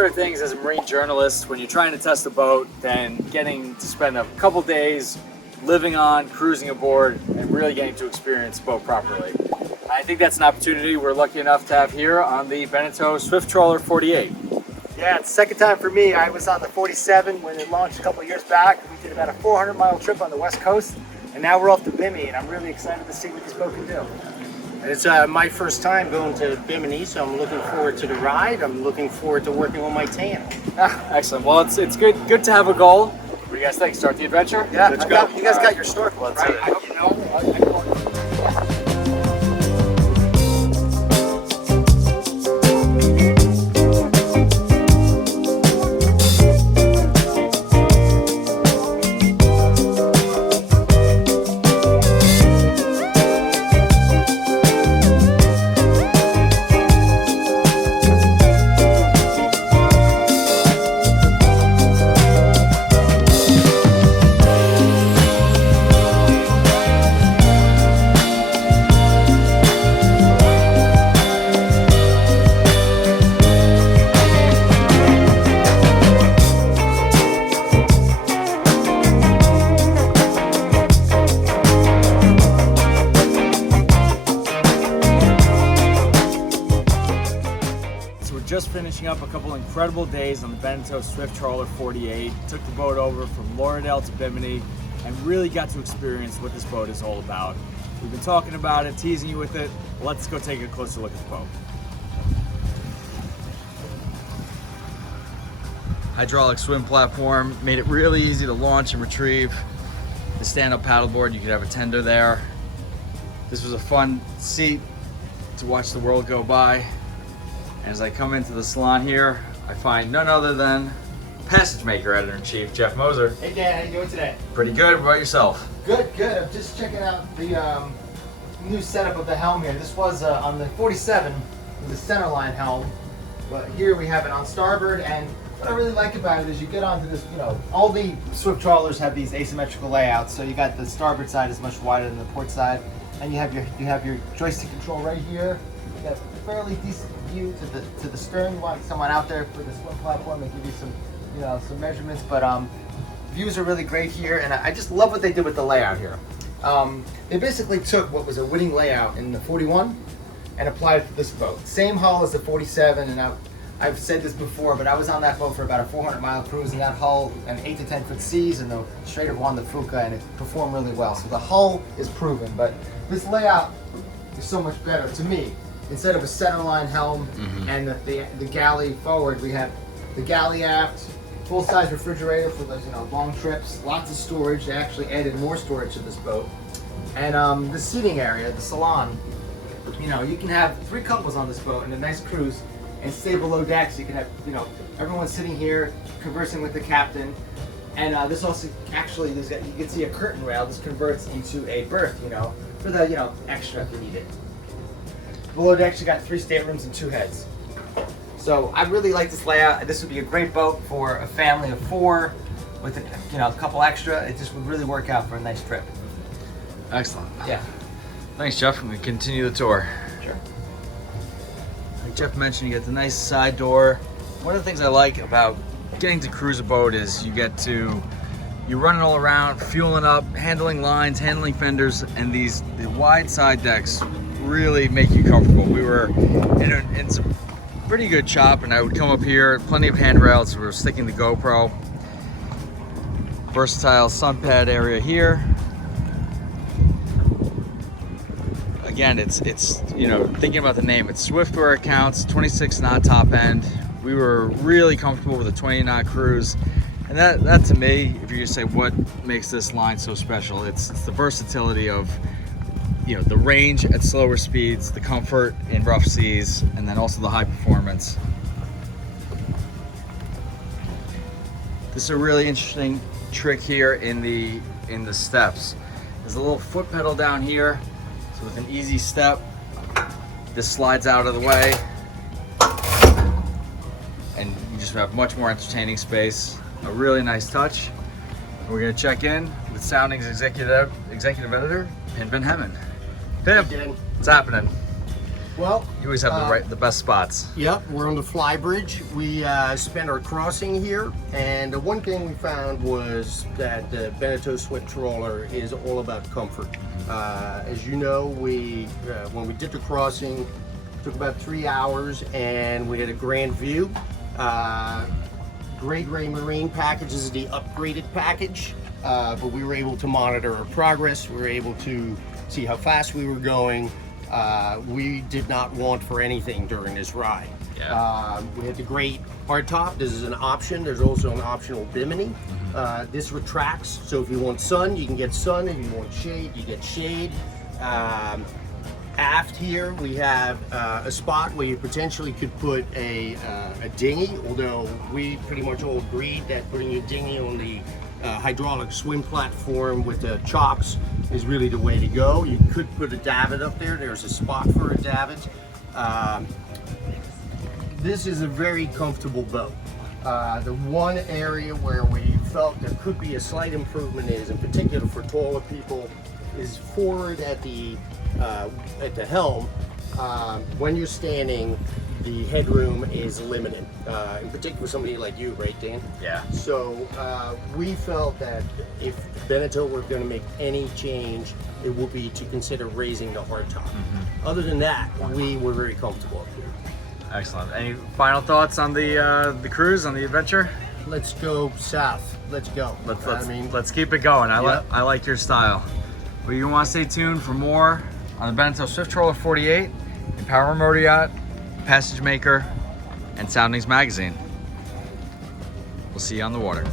harder things as a marine journalist when you're trying to test a boat than getting to spend a couple days living on, cruising aboard, and really getting to experience the boat properly. I think that's an opportunity we're lucky enough to have here on the Beneteau Swift Trawler 48. Yeah, it's the second time for me. I was on the 47 when it launched a couple of years back. We did about a 400-mile trip on the West Coast, and now we're off to Bimini, and I'm really excited to see what this boat can do. It's my first time going to Bimini, so I'm looking forward to the ride. I'm looking forward to working on my tan. Excellent. Well, it's good to have a goal. What do you guys think? Start the adventure? Yeah, Let's go. you guys got your snorkel, Let's right? do it. Just finishing up a couple incredible days on the Beneteau Swift Trawler 48. Took the boat over from Lauderdale to Bimini and really got to experience what this boat is all about. We've been talking about it, teasing you with it. Let's go take a closer look at the boat. Hydraulic swim platform made it really easy to launch and retrieve. The stand-up paddleboard, you could have a tender there. This was a fun seat to watch the world go by. As I come into the salon here, I find none other than Passagemaker Editor-in-Chief, Jeff Moser. Hey Dan, how you doing today? Pretty good. What about yourself? Good, good. I'm just checking out the new setup of the helm here. This was on the 47, it was a centerline helm, but here we have it on starboard, and what I really like about it is you get onto this, all the Swift trawlers have these asymmetrical layouts, so you got the starboard side is much wider than the port side, and you have your joystick control right here. You got a fairly decent view to the stern. You want someone out there for the swim platform and give you some measurements, but views are really great here, and I just love what they did with the layout here. They basically took what was a winning layout in the 41 and applied it to this boat. Same hull as the 47, and I've said this before, but I was on that boat for about a 400-mile cruise in that hull and 8 to 10 foot seas in the Strait of Juan de Fuca, and it performed really well. So the hull is proven, but this layout is so much better to me. Instead of a centerline helm and the galley forward, we have the galley aft, full-size refrigerator for those long trips, lots of storage. They actually added more storage to this boat, and the seating area, the salon. You can have 3 couples on this boat in a nice cruise and stay below deck. So you can have everyone sitting here conversing with the captain, and this also actually you can see a curtain rail. This converts into a berth, for the extra if you need it. Below deck, you got 3 staterooms and 2 heads. So I really like this layout. This would be a great boat for a family of 4 with a couple extra. It just would really work out for a nice trip. Excellent. Yeah. Thanks, Jeff. I'm going to continue the tour. Sure. Like Jeff mentioned, you get the nice side door. One of the things I like about getting to cruise a boat is you're running all around, fueling up, handling lines, handling fenders, and the wide side decks really make you comfortable. We were in some pretty good chop, and I would come up here, plenty of handrails. We were sticking the GoPro. Versatile sun pad area here. Again, it's thinking about the name, it's Swift where it counts, 26 knot top end. We were really comfortable with a 20 knot cruise. And that to me, if you just say what makes this line so special, it's the versatility of the range at slower speeds, the comfort in rough seas, and then also the high performance. This is a really interesting trick here in the steps. There's a little foot pedal down here, so with an easy step, this slides out of the way, and you just have much more entertaining space. A really nice touch. And we're going to check in with Sounding's executive editor, Pim Van Hemmen. Pim, what's happening? Well, You always have the best spots. Yep, we're on the Flybridge. We spent our crossing here, and the one thing we found was that the Beneteau Swift Trawler is all about comfort. As you know, when we did the crossing, it took about 3 hours, and we had a grand view. Grade Ray Marine package is the upgraded package, but we were able to monitor our progress. We were able to see how fast we were going. We did not want for anything during this ride. Yeah. We had the great hardtop. This is an option. There's also an optional Bimini. This retracts, so if you want sun, you can get sun. If you want shade, you get shade. Aft here, we have a spot where you potentially could put a dinghy, although we pretty much all agreed that putting your dinghy on the hydraulic swim platform with the chocks is really the way to go. You could put a davit up there. There's a spot for a davit. This is a very comfortable boat. The one area where we felt there could be a slight improvement is, in particular for taller people, is forward at the helm. When you're standing, the headroom is limited. In particular, somebody like you, right, Dan? Yeah. So we felt that if Beneteau were going to make any change, it would be to consider raising the hardtop. Other than that, we were very comfortable up here. Excellent. Any final thoughts on the cruise, on the adventure? Let's go south. Let's go. Let's keep it going. I like your style. Well, you want to stay tuned for more on the Beneteau Swift Trawler 48 and Power Motoryacht, Passagemaker, and Soundings Magazine. We'll see you on the water.